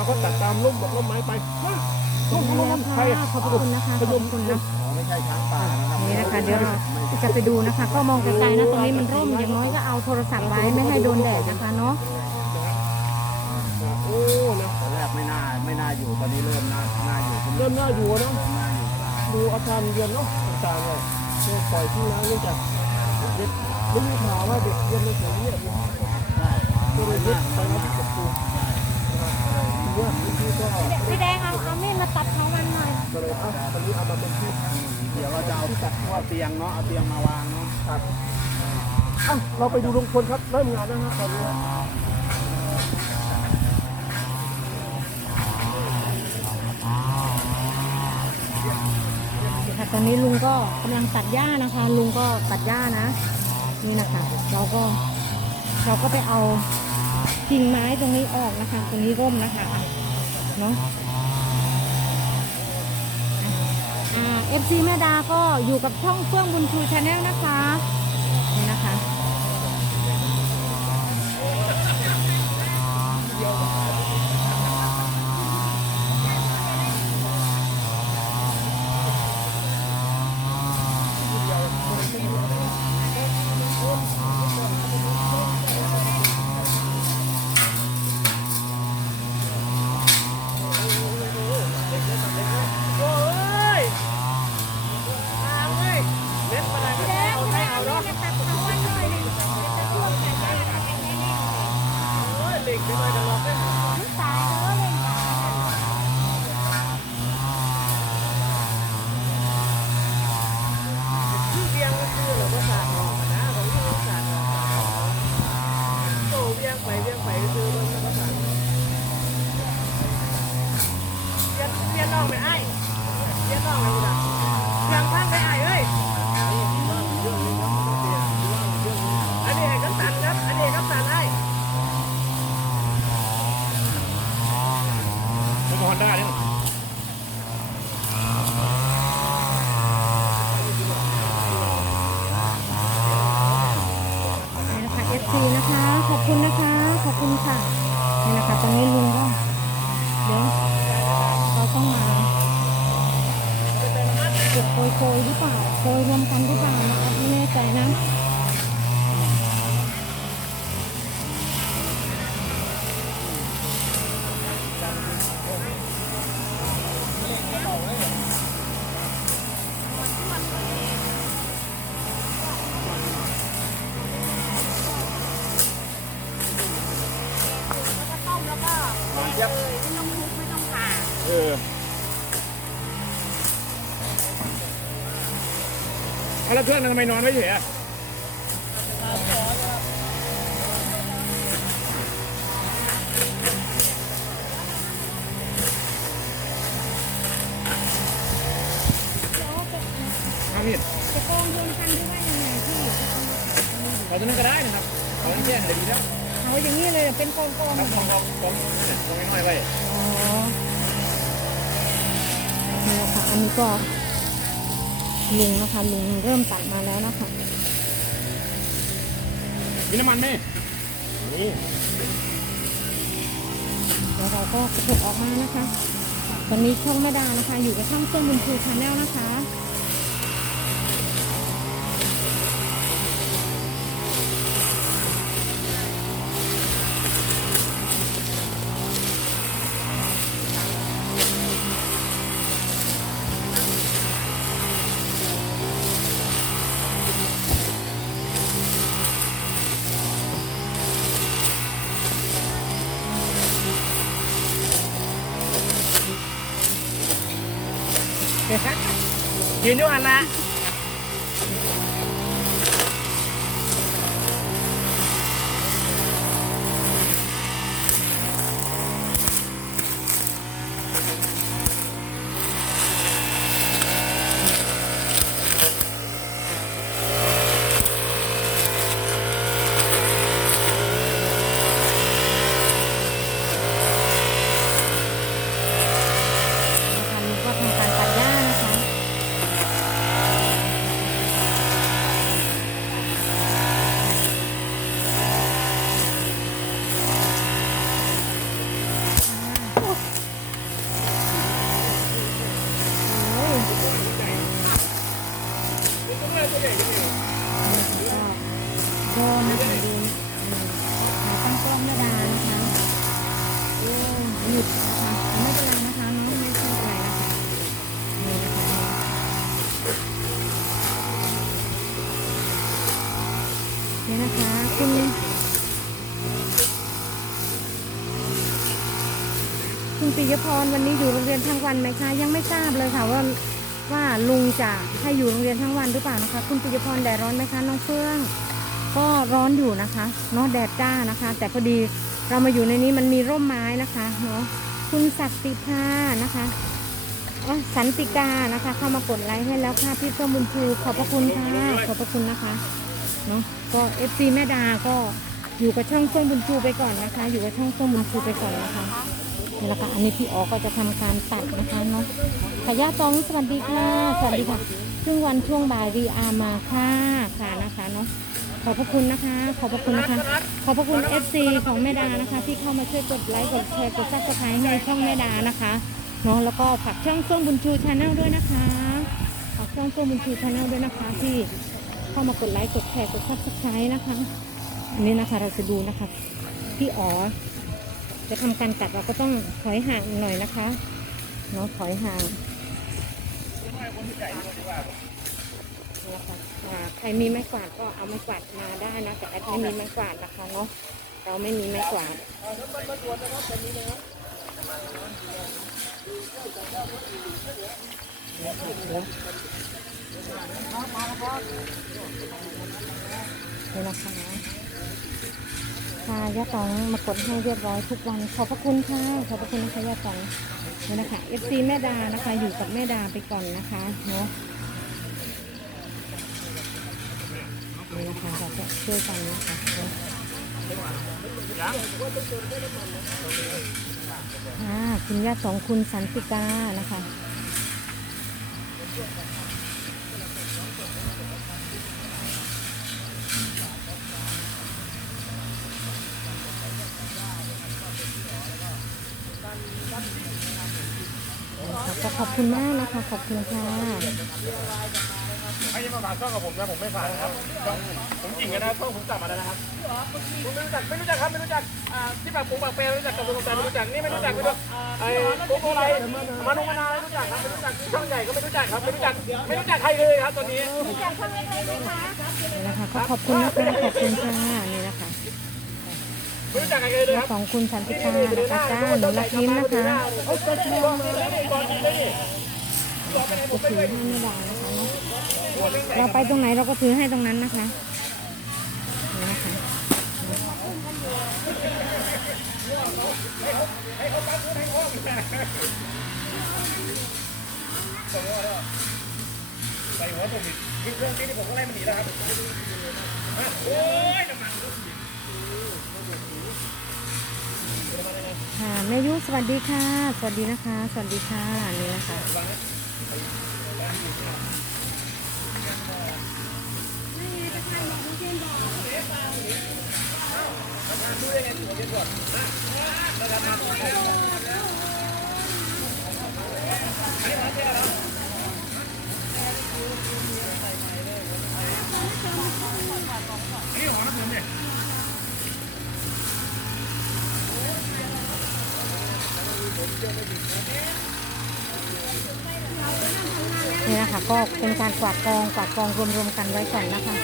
เราก็ตัดตามร่มร่มไม้ไปมาร่มร่มร่มใครขอบคุณนะคะขอบคุณนะอ๋อไม่ใช่ช้างป่านะครับนี่นะคะเดี๋ยวเราจะไปดูนะคะ ก็มองไกลๆนะตรงนี้มันร่มอย่างน้อยก็เอาโทรศัพท์ไว้ไม่ให้โดนแดดนะคะเนาะโอ้นะตอนแรกไม่น่าไม่น่าอยู่ตอนนี้เริ่มน่าน่าอยู่ขึ้นเริ่มน่าอยู่เนาะเริ่มน่าอยู่ดูอาการเย็นเนาะต่างๆเนี่ยเนี่ยปล่อยที่น้ำเนื่องจากเด็กไม่มีข่าวว่าเด็กเย็นในแถวนี้เนี่ยใช่ก็เลยยึดไปรับกับครูว่า พี่แดงเอาเอามีดมาตัดเขามันหน่อยก็เลยเอาตอนนี้เอามาเป็นที่เดี๋ยวเราจะเอาเอาเตียงเนาะเอาเตียงมาวางเนาะตัดอะเราไปดูลุงพลครับเริ่มงานนะฮะตอนนี้ค่ะตอนนี้ลุงก็กำลังตัดหญ้านะคะ ลุงก็ตัดหญ้านะ นี่นะคะ เราก็เราก็ไปเอากิ่งไม้ตรงนี้ออกนะคะ ตรงนี้ร่มนะคะ เนาะอ่าเอฟซีแม่ดาก็อยู่กับช่องเฟื่องบุญชูชาแนลนะคะนี่นะคะ โอ้ยทางเว้ยเล็ดมาอะไรก็เอาได้เอาเนาะโอ้ยเด็กไปเลยกันหรอกเนี่ยชื่อเวียงก็คือเหรอภาษาหอกนะของที่ภาษาหอกโอ้เวียงไปเวียงไปคือมันภาษาเวียนเวียนน้องไปไอ้เวียนน้องไปกูดักเวียงพังไปไอ้เอ้ย อันนี้ให้กัปตันครับ อันนี้ให้กัปตันให้ ผมฮ อนด้าเนี่ยนะคะเอฟซีนะคะ ขอบคุณนะคะ ขอบคุณค่ะ นี่นะคะ ตอนนี้ลุงก็เดี๋ยวเราต้องมาเก็บโคยๆหรือเปล่าโคยรวมกันหรือเปล่านะคะไม่แน่ใจนะ เออเอาแล้วเพื่อนทำไมนอนไม่เฉยอะเอามีดจะโกงรวมกันหรือว่ายังไงพี่เอาตัวนั้นก็ได้นะครับเอาตัวนั้นแค่ไหนดีนะเอาอย่างนี้เลยเป็นโกงโกงครับของของของเนี่ยของน้อยๆ ไว้อ๋อนี่แหละค่ะอันนี้ก็ลุงนะคะลุงเริ่มตัดมาแล้วนะคะมีน้ำมันไหมนี่เดี๋ยวเราก็กระเถิบออกมานะคะ ตอนนี้ช่องแม่ดานะคะ อยู่กับช่องเฟื่องบุญชูชาแนลนะคะ ยืนอยู่หันละ ก็มาถึดิตั้งกล้องไม่ดานะคะหยุดนะคะไม่เป็นไรนะคะน้องไม่ใช่อะไรนนี่นะคะนี่นะคะคุณคุณปิยพรวันนี้อยู่โรงเรียนทั้งวันไหมคะ ยังไม่ทราบเลยค่ะว่าว่าลุงจะให้อยู่โรงเรียนทั้งวันหรือเปล่านะคะ คุณปิยพรแดดร้อนไหมคะน้องเฟื่อง ก็ร้อนอยู่นะคะเนาะแดดจ้านะคะ แต่พอดีเรามาอยู่ในนี้มันมีร่มไม้นะคะเนาะคุณศักดิภานะคะสันติกานะคะ เข้ามากดไลค์ให้แล้วค่ะพี่ส้มบุญชูขอบพระคุณค่ะขอบพระคุณนะคะเนาะก็เอฟซีแม่ดาก็อยู่กับช่องส้มบุญชูไปก่อนนะคะ อยู่กับช่องส้มบุญชูไปก่อนนะคะและค่ะอันนี้พี่อ๋อก็จะทำการตัดนะคะเนาะขยะตองสวัสดีค่ะสวัสดีค่ะซึ่งวันช่วงบ่ายรีอามาค่ะค่ะนะคะเนาะ ขอบพระคุณนะคะ ขอบพระคุณนะคะ ขอบพระคุณ FC ของแม่ดานะคะ ที่เข้ามาช่วยกดไลค์กดแชร์กดซับสไครต์ให้ช่องแม่ดานะคะเนาะแล้วก็ฝากช่องส้มบุญชูชาแนลด้วยนะคะฝากช่องส้มบุญชูชาแนลด้วยนะคะ ที่เข้ามากดไลค์กดแชร์กดซับสไครต์นะคะอันนี้นะคะเราจะดูนะคะพี่อ๋อจะทำการตัดเราก็ต้องถอยห่างหน่อยนะคะเนาะถอยห่าง นะคะใครมีไม้กวาดก็เอาไม้กวาดมาได้นะ แต่แอดไม่มีไม้กวาดนะคะเนาะเราไม่มีไม้กวาดนี่นะคะค่ะย่าตองมากดให้เรียบร้อยทุกวัน ขอบพระคุณค่ะ ขอบพระคุณนะคะย่าตองนี่นะคะ FC แม่ดานะคะ อยู่กับแม่ดาไปก่อนนะคะเนาะ นี่นะคะเราจะช่วยกันนะคะอ่าคุณญาสองคุณสันติกานะคะขอบคุณมากนะคะ ขอบคุณค่ะ รจะมาฝากช่องกับผมนะผมไม่ฝากนะครับช่องผมจริงกันนะช่องผมกลับมาแล้วนะครับผมไม่รู้จักไม่รู้จักครับไม่รู้จักอ่าที่ปากผมปากเปรรู้จักกับลุงแต่ไม่รู้จักนี่ไม่รู้จักไม่รู้ไอ้ปุ๊กอะไรมาลุงมานาวไม่รู้จักครับไม่รู้จักช่องใหญ่ก็ไม่รู้จักครับไม่รู้จักไม่รู้จักใครเลยครับตอนนี้นี่นะคะก็ขอบคุณนะคะขอบคุณค่ะนี่นะคะไม่รู้จักใครเลยครับสองคุณสันติกานะคะจ้าหนูรักยิ้มนะคะโอ้ก็ชื่อว่าก่อนเลยนี่จะถือให้ไม่ได้นะคะ เนาะเราไปตรงไหนเราก็ถือให้ตรงนั้นนะคะนี่นะคะใส่หัวผมอีกคือเรื่องนี้ผมก็ไล่มันหนีแล้วครับโอ้ยน้ำมันค่ะแม่ยุสวัสดีค่ะ สวัสดีนะคะ สวัสดีค่ะนี่นะคะ นี่นะคะก็เป็นการกวาดกองกวาดกองรวมๆกันไว้ก่อนนะคะ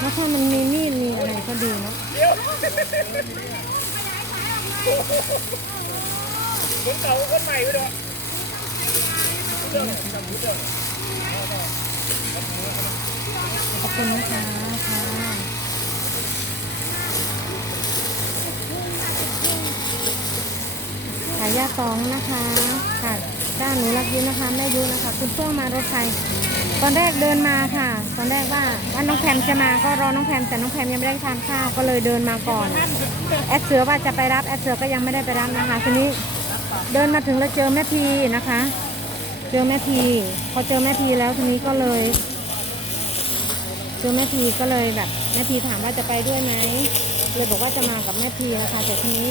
แล้วถ้ามันมีมีดมีอะไรก็ดีเนาะคนเก่าคนใหม่ไปด้วยขอบคุณนะคะค่ะขายยาตองนะคะค่ะ ด้านหนูรักยิ้มนะคะแม่ยุนะคะ คุณเฟื่องมารถไฟตอนแรกเดินมาค่ะ ตอนแรกว่าว่าน้องแพมจะมาก็รอน้องแพมแต่น้องแพมยังไม่ได้ทานข้าวก็เลยเดินมาก่อน แอดเสือว่าจะไปรับแอดเสือก็ยังไม่ได้ไปรับนะคะทีนี้เดินมาถึงแล้วเจอแม่พีนะคะ เจอแม่พีพอเจอแม่พีแล้วทีนี้ก็เลยเจอแม่พีก็เลยแบบแม่พีถามว่าจะไปด้วยไหมเลยบอกว่าจะมากับแม่พีนะคะแต่ทีนี้